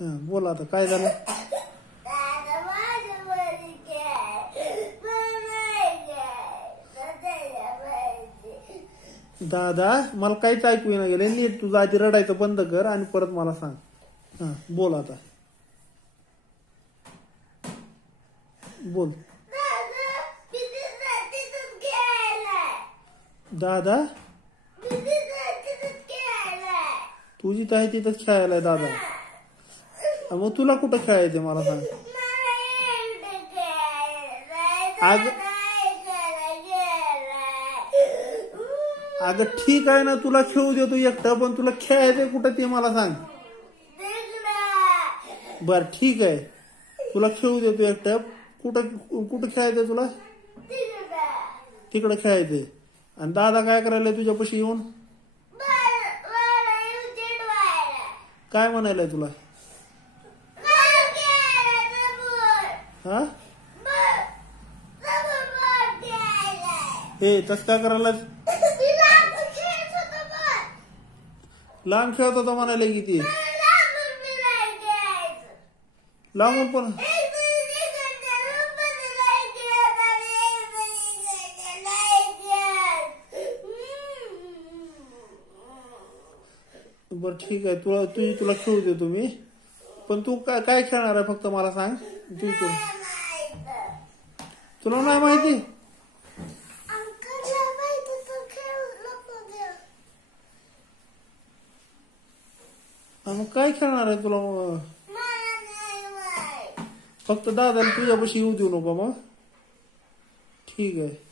बोल आता काय झालं. दादा मला काहीच ऐकू येणं गेलं. नीट तुझं आधी रडायचं बंद कर आणि परत मला सांग. बोल आता बोल. दादा तुझी तर आहे तिथंच खेळायला दादा. मग तुला कुठं खेळायचं मला सांग. अगं ठीक आहे ना तुला खेळू देतो एकटं पण तुला खेळायचंय कुठं ते मला सांग. बर ठीक आहे तुला खेळू देतो एकटं. कुठं कुठं खेळायचंय तुला. तिकडं खेळायचंय. आणि दादा काय करायला तुझ्यापाशी येऊन काय म्हणायलाय तुला. हा हे तस काय करायला. लांब खेळत होता म्हणायला किती लांबून पण. बर ठीक आहे तुला खेळू देतो मी. पण तू काय खेळणार आहे फक्त मला सांग. तुला नाही माहिती. मग काय खेळणार आहे तुला. फक्त दादाला तुझ्यापाशी येऊ देऊ नको मग. ठीक आहे.